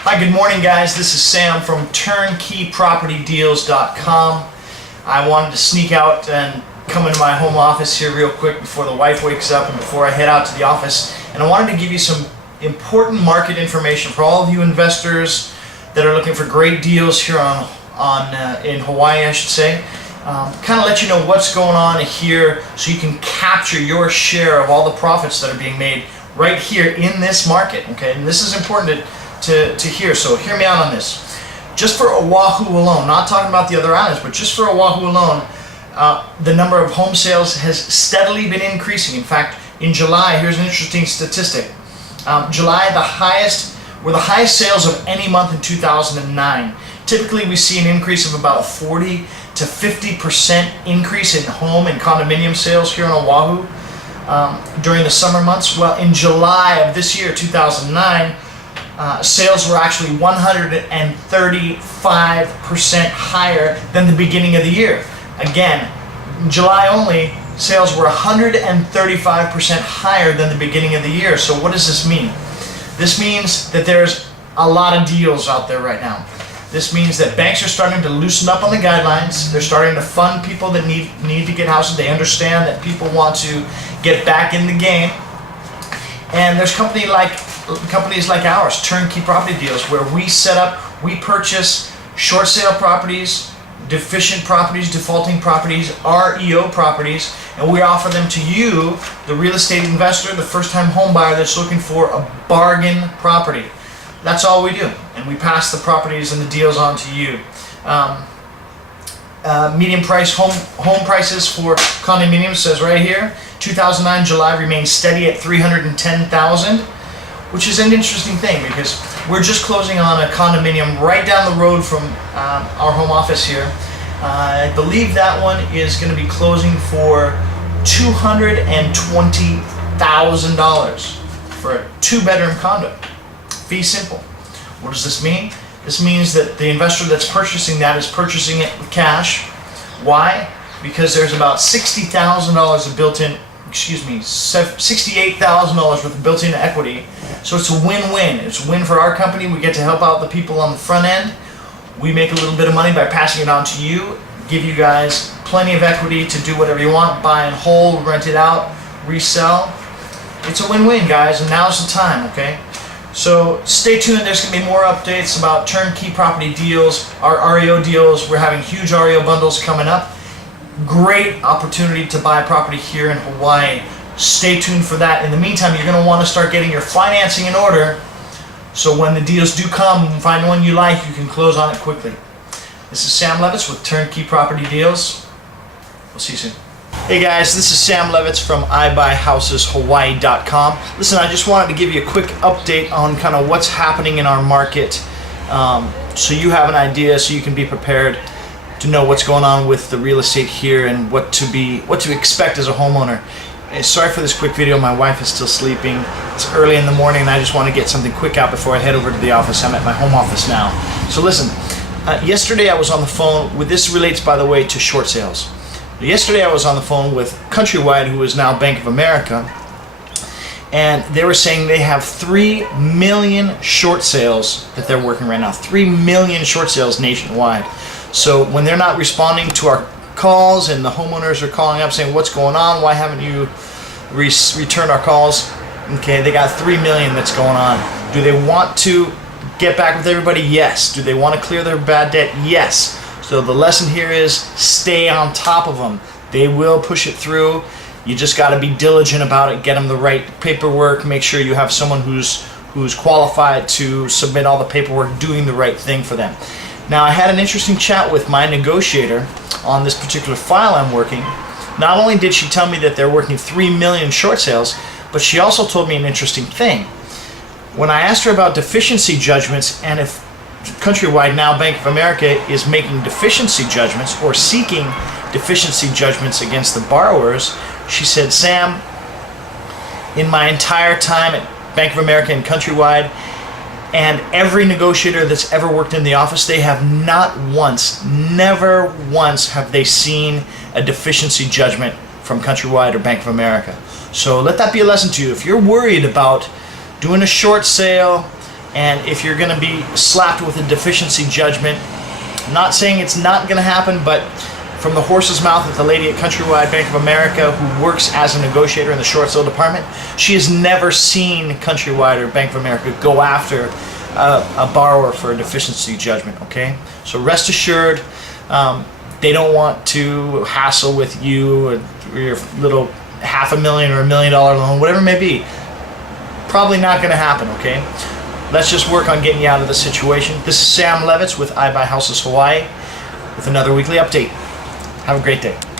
Hi, good morning guys. This is Sam from TurnkeyPropertyDeals.com. I wanted to sneak out and come into my home office here real quick before the wife wakes up and before I head out to the office. And I wanted to give you some important market information for all of you investors that are looking for great deals here in Hawaii, I should say. Kind of let you know what's going on here so you can capture your share of all the profits that are being made right here in this market. Okay, and this is important to hear, so hear me out on this. Just for Oahu alone, not talking about the other islands, but just for Oahu alone, the number of home sales has steadily been increasing. In fact, in July, here's an interesting statistic. July were the highest sales of any month in 2009. Typically, we see an increase of about 40 to 50% increase in home and condominium sales here on Oahu during the summer months. Well, in July of this year, 2009, sales were actually 135% higher than the beginning of the year. Again, in July only, sales were 135% higher than the beginning of the year. So what does this mean? This means that there's a lot of deals out there right now. This means that banks are starting to loosen up on the guidelines. They're starting to fund people that need to get houses. They understand that people want to get back in the game. And there's companies like ours, Turnkey Property Deals, where we purchase short sale properties, deficient properties, defaulting properties, REO properties, and we offer them to you, the real estate investor, the first-time home buyer that's looking for a bargain property. That's all we do, and we pass the properties and the deals on to you. Median price home prices for condominiums says right here, 2009 July remains steady at $310,000, which is an interesting thing because we're just closing on a condominium right down the road from our home office here. I believe that one is going to be closing for $220,000 for a 2-bedroom condo. Fee simple. What does this mean? This means that the investor that's purchasing that is purchasing it with cash. Why? Because there's about $68,000 worth of built-in equity. So it's a win-win. It's a win for our company. We get to help out the people on the front end. We make a little bit of money by passing it on to you, give you guys plenty of equity to do whatever you want, buy and hold, rent it out, resell. It's a win-win, guys, and now's the time, okay? So stay tuned. There's going to be more updates about Turnkey Property Deals, our REO deals. We're having huge REO bundles coming up. Great opportunity to buy property here in Hawaii. Stay tuned for that. In the meantime, you're going to want to start getting your financing in order so when the deals do come, find one you like, you can close on it quickly. This is Sam Levitz with Turnkey Property Deals. We'll see you soon. Hey guys, this is Sam Levitz from iBuyHousesHawaii.com. Listen, I just wanted to give you a quick update on kind of what's happening in our market so you have an idea, so you can be prepared to know what's going on with the real estate here and what to expect as a homeowner. Sorry for this quick video, my wife is still sleeping. It's early in the morning and I just want to get something quick out before I head over to the office. I'm at my home office now. So listen, yesterday I was on the phone with, this relates by the way to short sales. Yesterday I was on the phone with Countrywide, who is now Bank of America, and they were saying they have 3 million short sales that they're working right now. 3 million short sales nationwide. So when they're not responding to our calls and the homeowners are calling up saying, what's going on? Why haven't you returned our calls? Okay, they got 3 million that's going on. Do they want to get back with everybody? Yes. Do they want to clear their bad debt? Yes. So the lesson here is stay on top of them. They will push it through. You just got to be diligent about it. Get them the right paperwork. Make sure you have someone who's qualified to submit all the paperwork, doing the right thing for them. Now, I had an interesting chat with my negotiator on this particular file I'm working. Not only did she tell me that they're working 3 million short sales, but she also told me an interesting thing. When I asked her about deficiency judgments and if Countrywide, now Bank of America, is making deficiency judgments or seeking deficiency judgments against the borrowers, she said, Sam, in my entire time at Bank of America and Countrywide, and every negotiator that's ever worked in the office, they have not once, never once have they seen a deficiency judgment from Countrywide or Bank of America. So let that be a lesson to you. If you're worried about doing a short sale, And if you're going to be slapped with a deficiency judgment, I'm not saying it's not going to happen, but from the horse's mouth of the lady at Countrywide Bank of America who works as a negotiator in the short sale department, she has never seen Countrywide or Bank of America go after a borrower for a deficiency judgment, okay? So rest assured, they don't want to hassle with you or your little $500,000 or $1 million loan, whatever it may be. Probably not going to happen, okay? Let's just work on getting you out of the situation. This is Sam Levitz with I Buy Houses Hawaii with another weekly update. Have a great day.